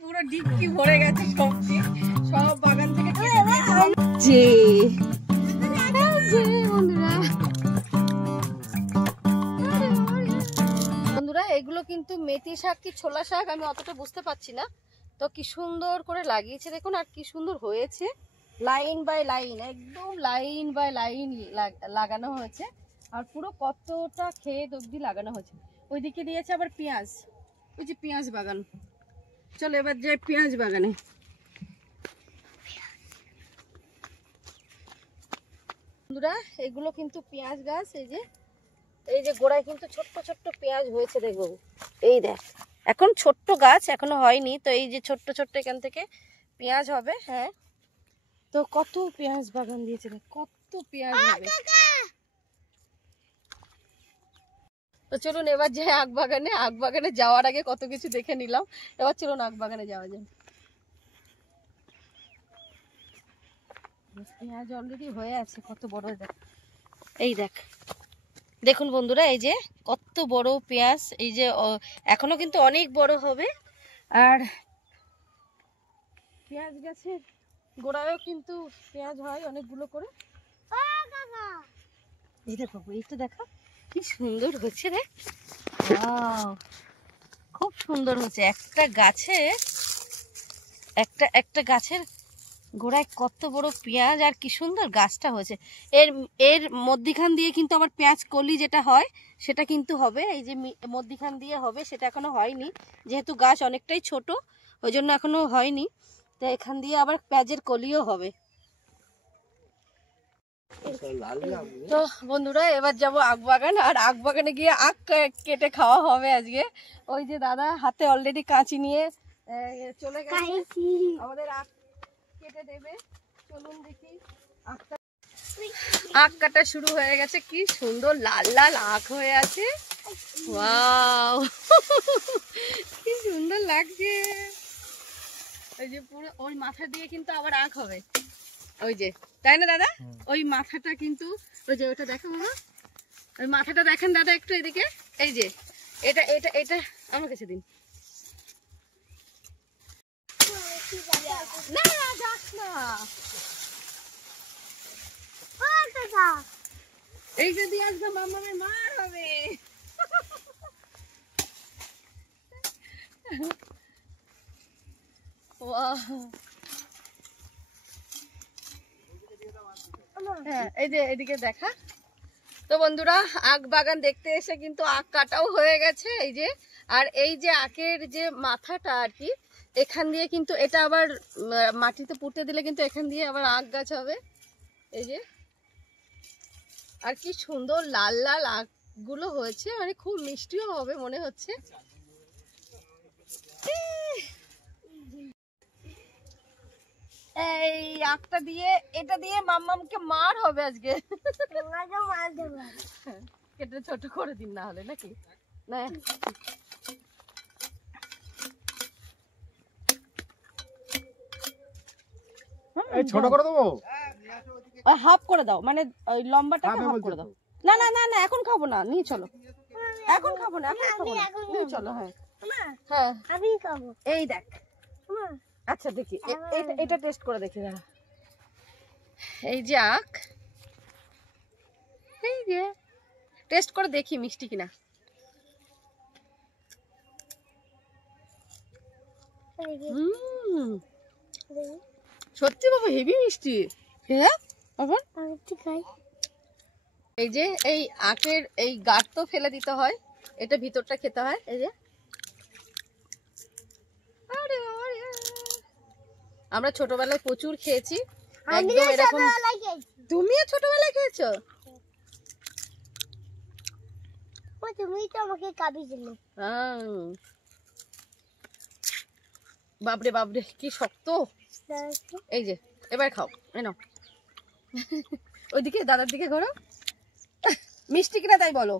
পুরো ডিক্কি ভরে গেছে সবজি, সব বাগান থেকে বন্ধুরা এগুলো কিন্তু মেথি শাক কি ছোলা শাক আমি অতটা বুঝতে পারছি না। তো কি সুন্দর করে লাগিয়েছে দেখুন, আর কি সুন্দর হয়েছে, লাইন বাই লাইন, একদম লাইন বাই লাইন লাগানো হয়েছে। আর পুরো কতটা ক্ষেত অবধি লাগানো হয়েছে। ওইদিকে দিয়েছে আবার পেঁয়াজ, ওই যে পেঁয়াজ বাগান। চলো এবার যাই পেঁয়াজ বাগানে। বন্ধুরা এগুলো কিন্তু পেঁয়াজ গাছ, এই যে গোড়ায় কিন্তু ছোট্ট ছোট্ট পেঁয়াজ হয়েছে দেখো। এই দেখ, এখন ছোট্ট গাছ, এখনো হয়নি, তো এই যে ছোট্ট ছোট্ট এখান থেকে পেঁয়াজ হবে। হ্যাঁ, তো কত পেঁয়াজ বাগান দিয়েছে, কত পেঁয়াজ হবে। তো চলুন এবার যাই আখ বাগানে। আখ বাগানে যাওয়ার আগে কত কিছু দেখে নিলাম, এবার চলুন আখ বাগানে যাওয়া যায়। পেঁয়াজ অলরেডি হয়ে আছে, কত বড় দেখ। এই দেখ, দেখুন বন্ধুরা, এই যে কত বড় পেঁয়াজ, এই যে এখনো কিন্তু অনেক বড় হবে। আর পেঁয়াজ গাছের গোড়ায়ও কিন্তু পেঁয়াজ হয় অনেকগুলো করে। এই দেখো, এই তো দেখা কি সুন্দর হচ্ছে রে, খুব সুন্দর হচ্ছে। একটা গাছের গোড়ায় কত বড় পেঁয়াজ, আর কি সুন্দর গাছটা হয়েছে। এর মধ্যিখান দিয়ে কিন্তু আবার পেঁয়াজ কলি যেটা হয় সেটা কিন্তু হবে, এই যে মধ্যিখান দিয়ে হবে, সেটা এখনো হয়নি, যেহেতু গাছ অনেকটাই ছোট ওই জন্য এখনো হয়নি। তো এখান দিয়ে আবার পেঁয়াজের কলিও হবে। তো বন্ধুরা এবার যাব আখ বাগান, আর আখ বাগানে গিয়ে আখ কেটে খাওয়া হবে আজকে। ওই যে দাদা হাতে অলরেডি কাঁচি নিয়ে চলে গেছে, আমাদের আখ কেটে দেবে। চলুন দেখি, আখ কাটা শুরু হয়ে গেছে। কি সুন্দর লাল লাল আখ হয়ে আছে, ওয়াও কি সুন্দর লাগছে। ওই যে পুরো ওই মাথা দিয়ে কিন্তু আবার আখ হবে, ওই যে, তাই না দাদা? ওই মাথাটা কিন্তু, ওই যে ওটা দেখো না, ওই মাথাটা দেখেন দাদা একটু এদিকে। এই যে এটা এটা এটা আমার কাছে দিন। না না যাস না, এই যদি আজকে মামামের মার হবে। হ্যাঁ, এই যে এদিকে দেখা। তো বন্ধুরা আখ বাগান দেখতে এসে কিন্তু আখ কাটাও হয়ে গেছে, এই যে। আর এই যে আখের যে মাথাটা আর কি, এখান দিয়ে কিন্তু এটা আবার মাটিতে পুঁতে দিলে কিন্তু এখান দিয়ে আবার আখ গাছ হবে, এই যে। আর কি সুন্দর লাল লাল আখগুলো হয়েছে, মানে খুব মিষ্টিও হবে মনে হচ্ছে। এই আখটা দিয়ে, এটা দিয়ে মাম্মামকে মার হবে আজকে। কেটে ছোট করে দিন না হলে, নাকি? না ছোট করে দেবো, হাফ করে দাও, মানে ওই লম্বাটাকে হাফ করে দাও। না না না না, এখন খাবো না, নিয়ে চলো। এখন খাবো না, এখন খাবো না, নিয়ে চলো। হ্যাঁ হ্যাঁ আমি খাবো। এই দেখ, আচ্ছা দেখি এটা টেস্ট করে দেখি। এই যে আখ, এই যে টেস্ট করে দেখি মিষ্টি কিনা। সত্যি বাবা হেভি মিষ্টি। হ্যাঁ বাবা, এই যে এই আখের এই গাছ তো ফেলে দিতে হয়, এটা ভিতরটা খেতে হয়। এই যে আমরা ছোটবেলায় প্রচুর খেয়েছি, একদম এরকম। তুমিও ছোটবেলায় খেয়েছো? তুমি তো আমাকে খাইয়েছিলে। বাবরে বাবরে কি শক্ত। এই যে এবার খাও, এই নাও। ওইদিকে দাদার দিকে ঘোরো। মিষ্টি কিনা তাই বলো,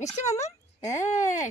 মিষ্টি মামা? হ্যাঁ।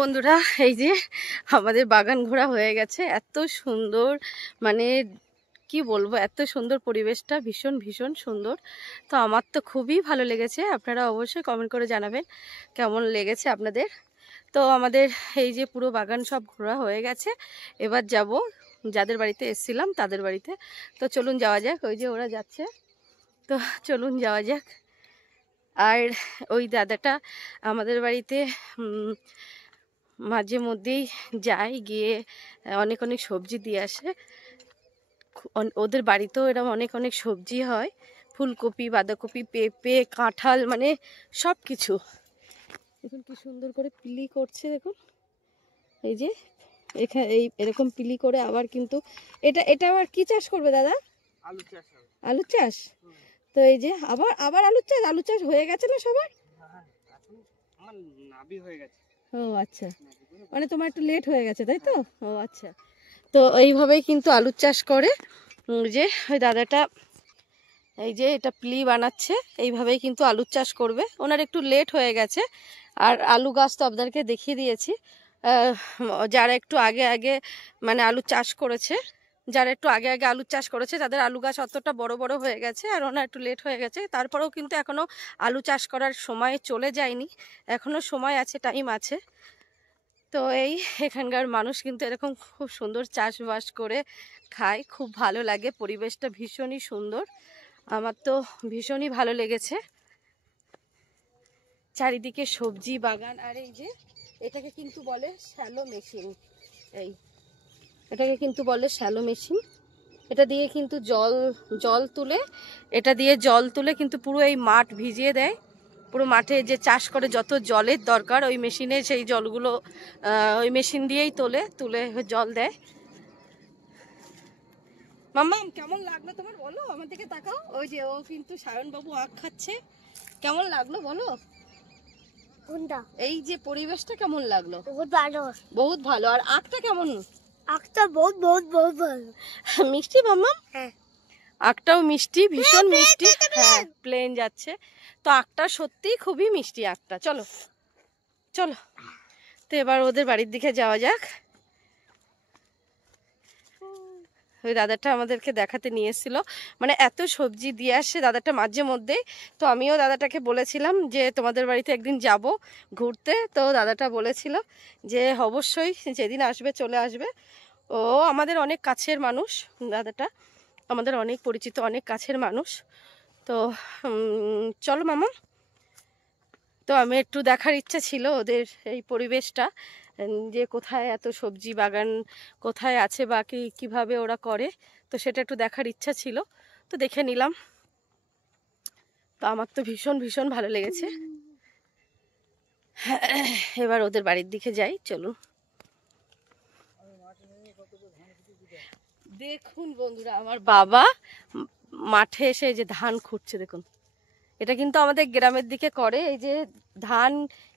বন্ধুরা এই যে আমাদের বাগান ঘোরা হয়ে গেছে। এত সুন্দর, মানে কি বলবো, এত সুন্দর পরিবেশটা, ভীষণ ভীষণ সুন্দর। তো আমার তো খুবই ভালো লেগেছে। আপনারা অবশ্যই কমেন্ট করে জানাবেন কেমন লেগেছে আপনাদের। তো আমাদের এই যে পুরো বাগান সব ঘোরা হয়ে গেছে। এবার যাব যাদের বাড়িতে এসেছিলাম তাদের বাড়িতে। তো চলুন যাওয়া যাক, ওই যে ওরা যাচ্ছে, তো চলুন যাওয়া যাক। আর ওই দাদাটা আমাদের বাড়িতে মাঝে মধ্যেই যায়, গিয়ে অনেক অনেক সবজি দিয়ে আসে। ওদের বাড়িতেও এরকম অনেক অনেক সবজি হয়, ফুলকপি, বাঁধাকপি, পেঁপে, কাঁঠাল, মানে সব কিছু। দেখুন কি সুন্দর করে পিলি করছে, দেখুন এই যে এখানে এই এরকম পিলি করে। আবার কিন্তু এটা এটা আবার কি চাষ করবে দাদা? আলু চাষ। আলু চাষ। তো এই যে আবার আবার আলু চাষ। আলু চাষ হয়ে গেছে না সবার? আমার নাবি হয়ে গেছে। ও আচ্ছা, মানে তোমার একটু লেট হয়ে গেছে তাই তো? ও আচ্ছা। তো এইভাবেই কিন্তু আলুর চাষ করে। যে ওই দাদাটা এই যে এটা প্লি বানাচ্ছে, এইভাবেই কিন্তু আলুর চাষ করবে। ওনার একটু লেট হয়ে গেছে। আর আলু গাছ তো আপনাদেরকে দেখিয়ে দিয়েছি। যারা একটু আগে আগে মানে আলু চাষ করেছে, যারা একটু আগে আগে আলু চাষ করেছে তাদের আলু গাছ অতটা বড় বড় হয়ে গেছে। আর ওনার একটু লেট হয়ে গেছে, তারপরেও কিন্তু এখনও আলু চাষ করার সময় চলে যায়নি, এখনও সময় আছে, টাইম আছে। তো এই এখানকার মানুষ কিন্তু এরকম খুব সুন্দর চাষবাস করে খায়, খুব ভালো লাগে। পরিবেশটা ভীষণই সুন্দর, আমার তো ভীষণই ভালো লেগেছে। চারিদিকে সবজি বাগান। আর এই যে এটাকে কিন্তু বলে শ্যালো মেশিন, এই এটাকে কিন্তু বলে শ্যালো মেশিন। এটা দিয়ে কিন্তু জল তুলে, এটা দিয়ে জল তুলে কিন্তু পুরো এই মাঠ ভিজিয়ে দেয়। পুরো মাঠে যে চাষ করে যত জলের দরকার ওই মেশিনে সেই জলগুলো ওই মেশিন দিয়েই তুলে জল দেয়। মাম্মা কেমন লাগলো তোমার বলো, আমার দিকে তাকাও। ওই যে ও কিন্তু সায়নবাবু আখ খাচ্ছে। কেমন লাগলো বলো? এই যে পরিবেশটা কেমন লাগলো? বহুত ভালো। বহুত ভালো। আর আখটা কেমন? আখটা বহুত বহুত বহুত ভালো। মিষ্টি মাম্মা? হ্যাঁ, আখটাও মিষ্টি, ভীষণ মিষ্টি। হ্যাঁ, প্লেন যাচ্ছে। তো আখটা সত্যিই খুবই মিষ্টি আখটা। চলো চলো, তো এবার ওদের বাড়ির দিকে যাওয়া যাক। ওই দাদাটা আমাদেরকে দেখাতে নিয়ে এসেছিল, মানে এত সবজি দিয়ে আসে দাদাটা মাঝে মধ্যে। তো আমিও দাদাটাকে বলেছিলাম যে তোমাদের বাড়িতে একদিন যাব ঘুরতে। তো দাদাটা বলেছিল যে অবশ্যই যেদিন আসবে চলে আসবে। ও আমাদের অনেক কাছের মানুষ, দাদাটা আমাদের অনেক পরিচিত, অনেক কাছের মানুষ। তো চলো মামা। তো আমি একটু দেখার ইচ্ছা ছিল ওদের এই পরিবেশটা, যে কোথায় এত সবজি বাগান কোথায় আছে বা কীভাবে ওরা করে, তো সেটা একটু দেখার ইচ্ছা ছিল। তো দেখে নিলাম। তো আমার তো ভীষণ ভীষণ ভালো লেগেছে। এবার ওদের বাড়ির দিকে যাই, চলুন। দেখুন বন্ধুরা, আমার বাবা মাঠে এসে এই যে ধান খুঁড়ছে, দেখুন। এটা কিন্তু আমাদের গ্রামের দিকে করে। এই যে ধান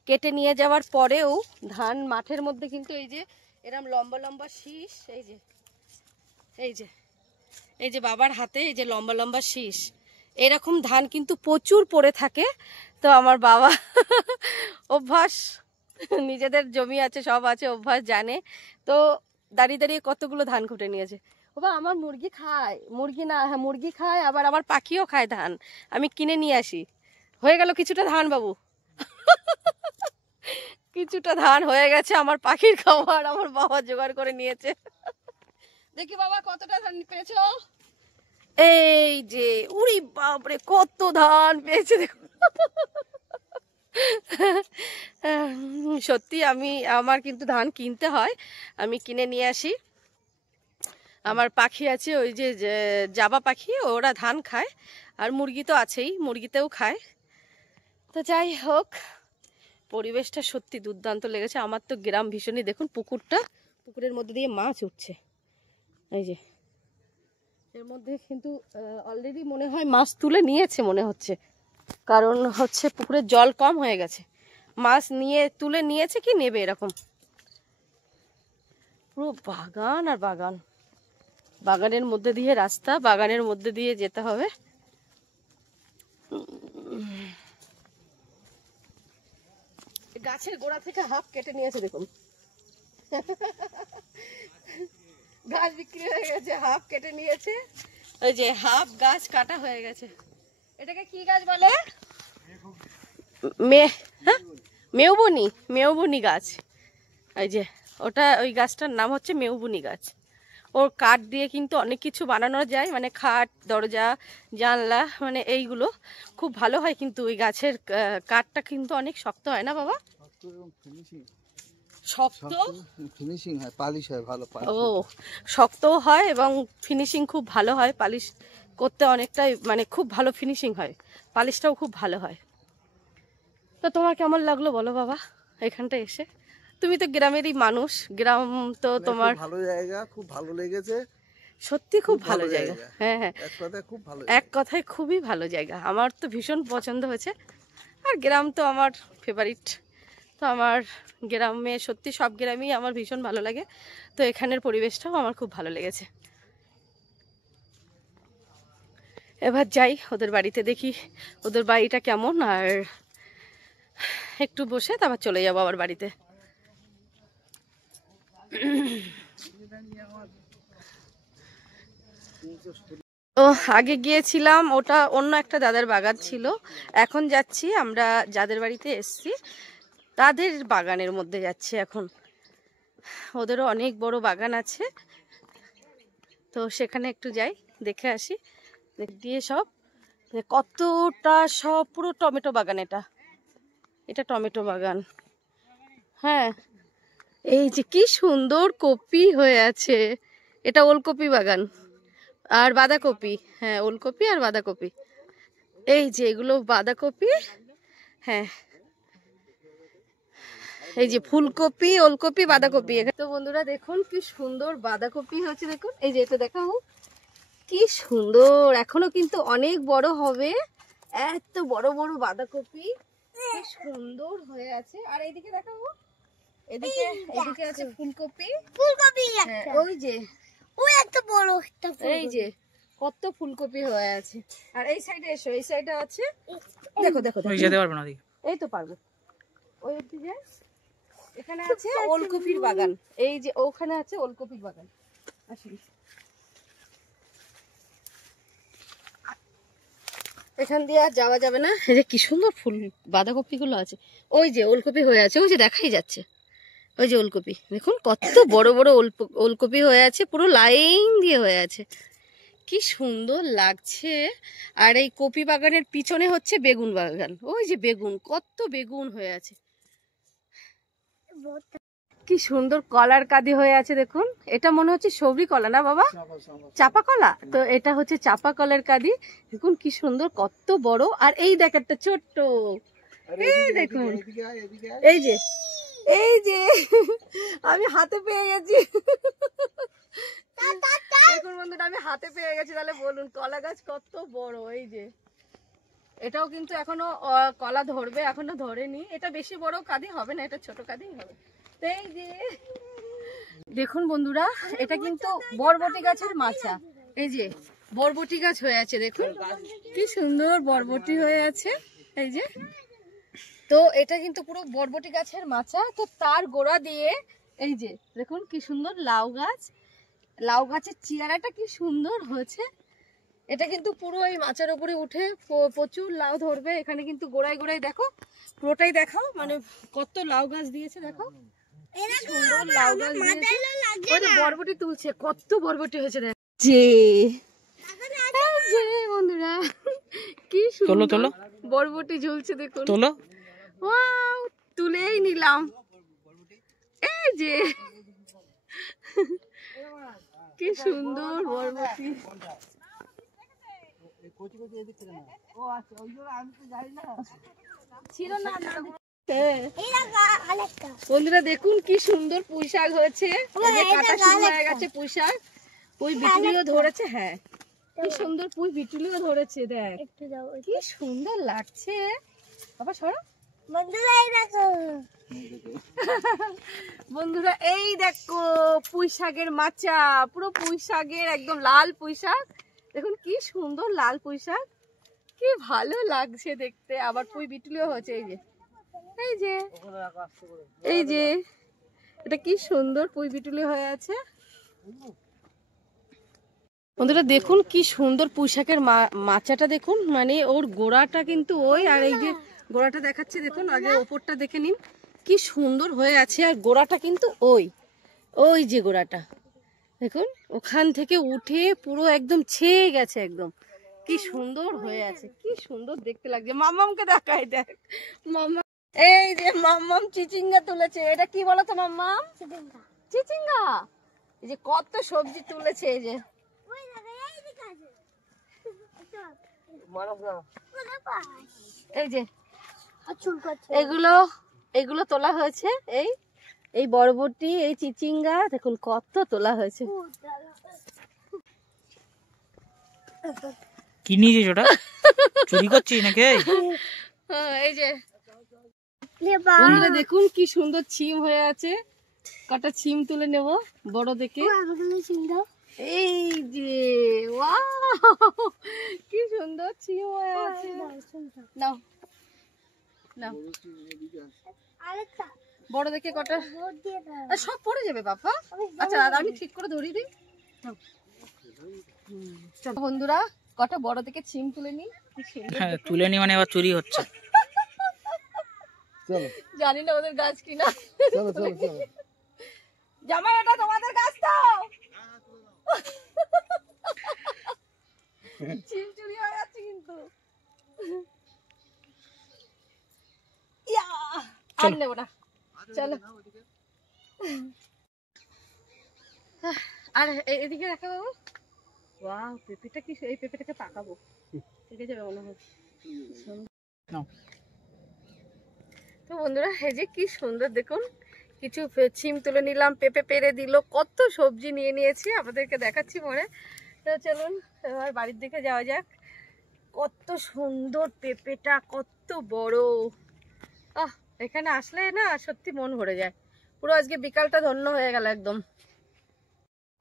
কেটে নিয়ে যাওয়ার পরেও ধান মাঠের মধ্যে কিন্তু এই যে এরম লম্বা লম্বা শীষ, এই যে এই যে এই যে বাবার হাতে এই যে লম্বা লম্বা শীষ, এরকম ধান কিন্তু প্রচুর পড়ে থাকে। তো আমার বাবা অভ্যাস, নিজেদের জমি আছে, সব আছে, অভ্যাস জানে। তো দাঁড়িয়ে দাঁড়িয়ে কতগুলো ধান খুঁটে নিয়েছে। বাবা আমার মুরগি খায়, মুরগি না, হ্যাঁ মুরগি খায়, আবার আমার পাখিও খায় ধান, আমি কিনে নিয়ে আসি। হয়ে গেল কিছুটা ধান বাবু। কিছুটা ধান হয়ে গেছে আমার পাখির খাবার, আমার বাবা জোগাড় করে নিয়েছে। দেখি বাবা কতটা ধান পেয়েছো? এই যে উড়ি বাপরে কত ধান পেয়েছে দেখো। সত্যি আমার কিন্তু ধান কিনতে হয়, আমি কিনে নিয়ে আসি। আমার পাখি আছে, ওই যে জাবা পাখি, ওরা ধান খায়। আর মুরগি তো আছেই, মুরগিতেও খায়। তো যাই হোক, পরিবেশটা সত্যি দুর্দান্ত লেগেছে। আমার তো গ্রাম ভীষণই। দেখুন পুকুরের মধ্যে দিয়ে মাছ উঠছে, এই যে এর মধ্যে কিন্তু অলরেডি মনে হয় মাছ তুলে নিয়েছে মনে হচ্ছে, কারণ হচ্ছে পুকুরের জল কম হয়ে গেছে। মাছ তুলে নিয়েছে কি নেবে, এরকম পুরো বাগান আর বাগান, বাগানের মধ্যে দিয়ে রাস্তা, বাগানের মধ্যে দিয়ে যেতে হবে। গাছের গোড়া থেকে হাফ কেটে নিয়েছে দেখুন। গাছ বিক্রি হয়ে গেছে, হাফ কেটে নিয়েছে। ওই যে হাফ গাছ কাটা হয়ে গেছে। এটাকে কি গাছ বলে? মেউবনি, মেউবনি গাছ। এই যে ওটা, ওই গাছটার নাম হচ্ছে মেউবনি গাছ। ওর কাঠ দিয়ে কিন্তু অনেক কিছু বানানো যায়, মানে খাট, দরজা, জানলা, মানে এইগুলো খুব ভালো হয়। কিন্তু ওই গাছের কাঠটা কিন্তু অনেক শক্ত হয় না বাবা? শক্ত ফিনিশিং হয়, পালিশ হয় ভালো। ও, শক্তও হয় এবং ফিনিশিং খুব ভালো হয়। পালিশ করতে অনেকটাই, মানে খুব ভালো ফিনিশিং হয়, পালিশটাও খুব ভালো হয়। তো তোমার কেমন লাগলো বলো বাবা এখানটা এসে? তুমি তো গ্রামেরই মানুষ, গ্রাম তো তোমার ভালো জায়গা, খুব ভালো লেগেছে। সত্যি খুব ভালো জায়গা। হ্যাঁ হ্যাঁ, এক কথায় খুব ভালো, এক কথায় খুবই ভালো জায়গা। আমার তো ভীষণ পছন্দ হয়েছে। আর গ্রাম তো আমার ফেভারিট। তো আমার গ্রামে সত্যি সব গ্রামই আমার ভীষণ ভালো লাগে। তো এখানের পরিবেশটাও আমার খুব ভালো লেগেছে। এবার যাই ওদের বাড়িতে, দেখি ওদের বাড়িটা কেমন, আর একটু বসে তারপর চলে যাবো আবার বাড়িতে। ও আগে গিয়েছিলাম, ওটা অন্য একটা দাদার বাগান ছিল। এখন যাচ্ছি, আমরা যাদের বাড়িতে এসছি তাদের বাগানের মধ্যে যাচ্ছি এখন। ওদেরও অনেক বড় বাগান আছে, তো সেখানে একটু যাই, দেখে আসি। দিয়ে সব কতটা, সব পুরো টমেটো বাগান। এটা টমেটো বাগান। হ্যাঁ, এই যে কি সুন্দর কপি হয়ে আছে, এটা ওলকপি বাগান আর বাঁধাকপি। হ্যাঁ, ওলকপি আর বাঁধাকপি। এই যে এগুলো বাঁধাকপি। হ্যাঁ, এই যে ফুলকপি, ওলকপি, বাঁধাকপি। তো বন্ধুরা দেখুন কি সুন্দর বাঁধাকপি হচ্ছে, দেখুন এই যে এটা দেখাবো, কি সুন্দর। এখনো কিন্তু অনেক বড় হবে, এত বড় বড় বাঁধাকপি, কি সুন্দর হয়ে আছে। আর এইদিকে দেখাবো, এদিকে আছে ফুলকপি। ফুলকপি হ্যাঁ, ওই যে ওই একটা বড় একটা এই যে কত ফুলকপি হয়ে আছে। আর এই সাইডে এসো, এই সাইডে আছে, দেখো দেখো ওই যেতে পারবো না, এই তো পারবো। ওই দিকে এখানে আছে ওলকপির বাগান, এই যে ওখানে আছে ওলকপির বাগান। আসুন, এখান দিয়ে আর যাওয়া যাবে না। এই যে কি সুন্দর ফুল বাঁধাকপি গুলো আছে। ওই যে ওলকপি হয়ে আছে, ওই যে দেখাই যাচ্ছে, ওই যে ওলকপি দেখুন, কত বড় বড় ওলকপি হয়ে আছে, পুরো লাইন দিয়ে হয়ে আছে, কি সুন্দর লাগছে। আর এই কপি বাগানের পিছনে হচ্ছে বেগুন বাগান। ওই যে বেগুন, কত বেগুন হয়ে আছে, কি সুন্দর কলার কাঁদি হয়ে আছে দেখুন। এটা মনে হচ্ছে সবরি কলা না বাবা, চাপা কলা। তো এটা হচ্ছে চাপা কলের কাঁদি। দেখুন কি সুন্দর, কত বড়। আর এই দেখ একটা ছোট্ট, এই দেখুন, এই যে এই যে আমি হাতে পেয়ে গেছি। দেখুন বন্ধুরা, আমি হাতে পেয়ে গেছি। তাহলে বলুন কলা গাছ কত বড়। এই যে এটাও কিন্তু এখনো কলা ধরবে, এখনো ধরেনি। এটা বেশি বড় কাঁদি হবে না, এটা ছোট কাঁদি হবে। এই যে দেখুন বন্ধুরা, এটা কিন্তু বরবটি গাছের মাচা। এই যে বরবটি গাছ হয়ে আছে, দেখুন কি সুন্দর বরবটি হয়ে আছে। এই যে, তো এটা কিন্তু পুরো বরবটি গাছের মাচা। তো তার গোড়া দিয়ে এই যে দেখুন কি সুন্দর লাউ গাছ, লাউ গাছের চেয়ারাটা কি সুন্দর হয়েছে। এটা কিন্তু পুরো এই মাচার উপরে উঠে প্রচুর লাউ ধরবে। এখানে কিন্তু গোড়ায় গোড়ায় দেখো, পুরোটাই দেখাও, মানে কত লাউ গাছ দিয়েছে দেখো, সুন্দর লাউ গাছ দিয়েছে। ওই যে বরবটি তুলছে, কত বরবটি হয়েছে দেখ যে বন্ধুরা, কি সুন্দর বরবটি ঝুলছে দেখুন। ওয়াও, তুলেই নিলাম। এই যে কি সুন্দর বরবটি। বন্ধুরা দেখুন কি সুন্দর পুঁই শাক হয়েছে, কাটা শুরু হয়ে গেছে পুঁই শাক। পুঁই বিটুলিও ধরেছে। হ্যাঁ, কি সুন্দর পুঁই বিটুলিও ধরেছে, দেখ কি সুন্দর লাগছে। বাবা সরো। বন্ধুরা এই দেখো পুঁই শাকের মাচা, পুরো পুঁই শাকের একদম লাল পুঁই শাক। দেখুন কি সুন্দর লাল পুঁই শাক, কি ভালো লাগছে দেখতে। আবার পুঁই বিটুলিও হয়েছে, এই যে এই যে এই যে এটা কি সুন্দর পুঁই বিটুলি হয়ে আছে। বন্ধুরা দেখুন কি সুন্দর পুঁইশাকের মাচাটা দেখুন, মানে ওর গোড়াটা কিন্তু ওই, আর এই যে গোড়াটা দেখাচ্ছে দেখুন, আগে ওপরটা দেখে নিন কি সুন্দর হয়ে আছে, আর গোড়াটা কিন্তু ওই ওই যে গোড়াটা দেখুন ওখান থেকে উঠে পুরো একদম ছেয়ে গেছে, একদম কি সুন্দর হয়ে আছে, কি সুন্দর দেখতে লাগছে। মাম্মামকে দেখাই দেখ, মাম্মা এই যে মাম্মাম চিচিঙ্গা তুলেছে। এটা কি বলো তো মাম্মাম? চিচিঙ্গা। এই যে কত সবজি তুলেছে, এই যে এই যে এগুলো এগুলো তোলা হয়েছে, এই এই বরবটি, এই চিচিঙ্গা দেখুন কত তোলা হয়েছে। কি নিয়েছিস ওটা? চুরি করছিস নাকি? এই যে বন্ধুরা দেখুন কি সুন্দর ছিম হয়ে আছে, কটা ছিম তুলে নেব বড় দেখে। এই যে ওয়াও কি সুন্দর ছিম হয়ে আছে, নাও নাও বড় দেখে কটা, সব পড়ে যাবে বাবা। আচ্ছা আমি ঠিক করে ধরিয়ে দিই। বন্ধুরা কটা বড় দেখে ছিম তুলে নি, তুলে নি মানে আবার চুরি হচ্ছে। জানি না ওদের গাছ কিনা। চলো চলো চলো জামাই এটা তোমাদের গাছ তো? ছিম চুরি হয়ে যাচ্ছে কিন্তু। ইয়া আর নেব না, চলো। আর এদিকে রাখা বাবু। ওয়াও পেঁপেটা কি, এই পেঁপেটাকে পাকাবো, ঠিক আছে মনে হচ্ছে। তো বন্ধুরা এই যে কি সুন্দর দেখুন, কিছু ছিম তুলে নিলাম, পেঁপে পেরে দিল, কত সবজি নিয়ে নিয়েছি, আপনাদেরকে দেখাচ্ছি পরে। তো চলুন এবার বাড়ির দিকে যাওয়া যাক। কত সুন্দর পেঁপেটা, কত বড়। এখানে আসলে না সত্যি মন ভরে যায়, পুরো আজকে বিকালটা ধন্য হয়ে গেল একদম।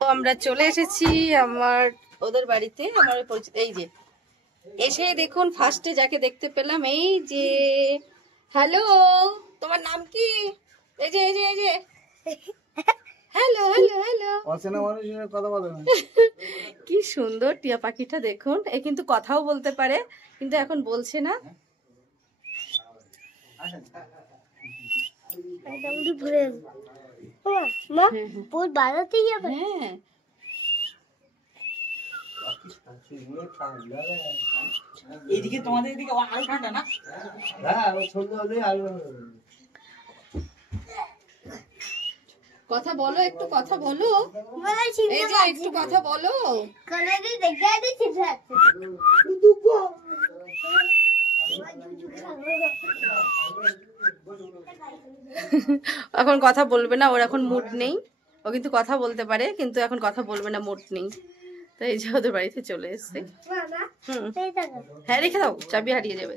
তো আমরা চলে এসেছি আমার ওদের বাড়িতে, আমার পরিচিত। এই যে এসে দেখুন ফার্স্টে যাকে দেখতে পেলাম, এই যে হ্যালো তোমার নাম কি? এই যে এই যে এই যে হ্যালো হ্যালো হ্যালো। অচেনা মানুষের কথা বলে না। কি সুন্দর টিয়া পাখিটা দেখুন, এ কিন্তু কথাও বলতে পারে কিন্তু এখন বলছে না। হ্যাঁ এদিকে তোমাদের এদিকে আরো ঠান্ডা না? কথা বলো, একটু কথা বলো, এই যে একটু কথা বলো। এখন কথা বলবে না, ওর এখন মুড নেই। ও কিন্তু কথা বলতে পারে কিন্তু এখন কথা বলবে না, মুড নেই। তো এই যে ওদের বাড়িতে চলে এসছে। হ্যাঁ রেখে দাও, চাবি হারিয়ে যাবে।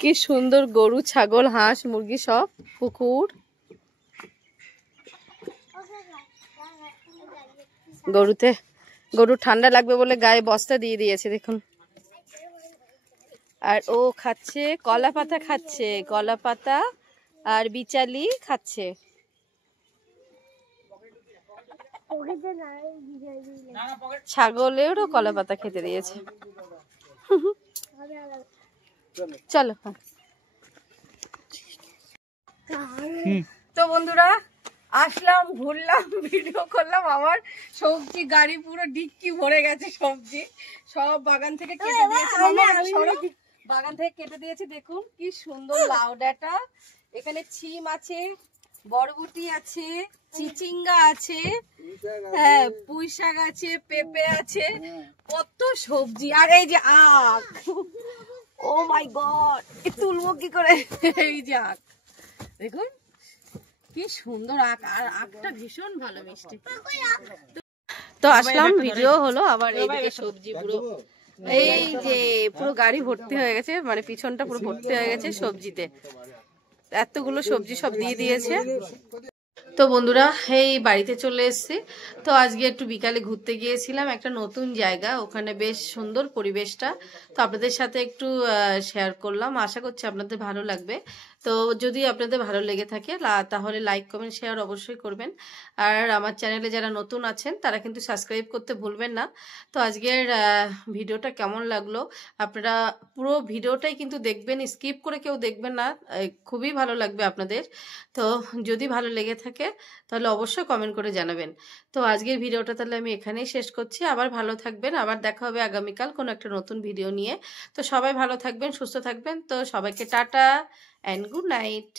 কি সুন্দর গরু, ছাগল, হাঁস, মুরগি সব, পুকুর। গরু ঠান্ডা লাগবে বলে গায়ে বস্তা দিয়ে দিয়েছে দেখুন। আর ও খাচ্ছে কলা পাতা, খাচ্ছে কলা পাতা আর বিচালি খাচ্ছে। ছাগলেরও কলা পাতা খেতে দিয়েছে। চলো। তো বন্ধুরা আসলাম, ঘুরলাম, ভিডিও করলাম, আমার সবজি গাড়ি পুরো ডিক্কি ভরে গেছে সবজি, সব বাগান থেকে কেটে দিয়েছে। বাগান থেকে কেটে দিয়েছে দেখুন কি সুন্দর লাউ ডাঁটা, এখানে ছিম আছে, বরবটি আছে, চিচিঙ্গা আছে, হ্যাঁ পুঁই শাক আছে, পেঁপে আছে, কত সবজি। আর এই যে আখ, ও মাই গড তুলবো কি করে, এই যে আখ দেখুন কি সুন্দর আখ, আর আখটা ভীষণ ভালো মিষ্টি। তো আসলাম, ভিডিও হলো, আবার এইদিকে সবজি পুরো, এই যে পুরো গাড়ি ভর্তি হয়ে গেছে, মানে পিছনটা পুরো ভর্তি হয়ে গেছে সবজিতে, এতগুলো সবজি সব দিয়ে দিয়েছে। তো তো বন্ধুরা এই বাড়িতে চলে এসেছি। তো আজকে একটু বিকালে ঘুরতে গিয়েছিলাম একটা নতুন জায়গা, ওখানে বেশ সুন্দর পরিবেশটা, তো আপনাদের সাথে একটু শেয়ার করলাম। আশা করছি আপনাদের ভালো লাগবে। তো যদি আপনাদের ভালো লেগে থাকে তাহলে লাইক কমেন্ট শেয়ার অবশ্যই করবেন। আর আমার চ্যানেলে যারা নতুন আছেন তারা কিন্তু সাবস্ক্রাইব করতে ভুলবেন না। তো আজকের ভিডিওটা কেমন লাগলো আপনারা পুরো ভিডিওটাই কিন্তু দেখবেন, স্কিপ করে কেউ দেখবেন না, খুবই ভালো লাগবে আপনাদের। তো যদি ভালো লেগে থাকে তাহলে অবশ্যই কমেন্ট করে জানাবেন। তো আজকের ভিডিওটা তাহলে আমি এখানেই শেষ করছি। আবার ভালো থাকবেন, আবার দেখা হবে আগামীকাল কোনো একটা নতুন ভিডিও নিয়ে। তো সবাই ভালো থাকবেন, সুস্থ থাকবেন। তো সবাইকে টাটা অ্যান্ড গুড নাইট।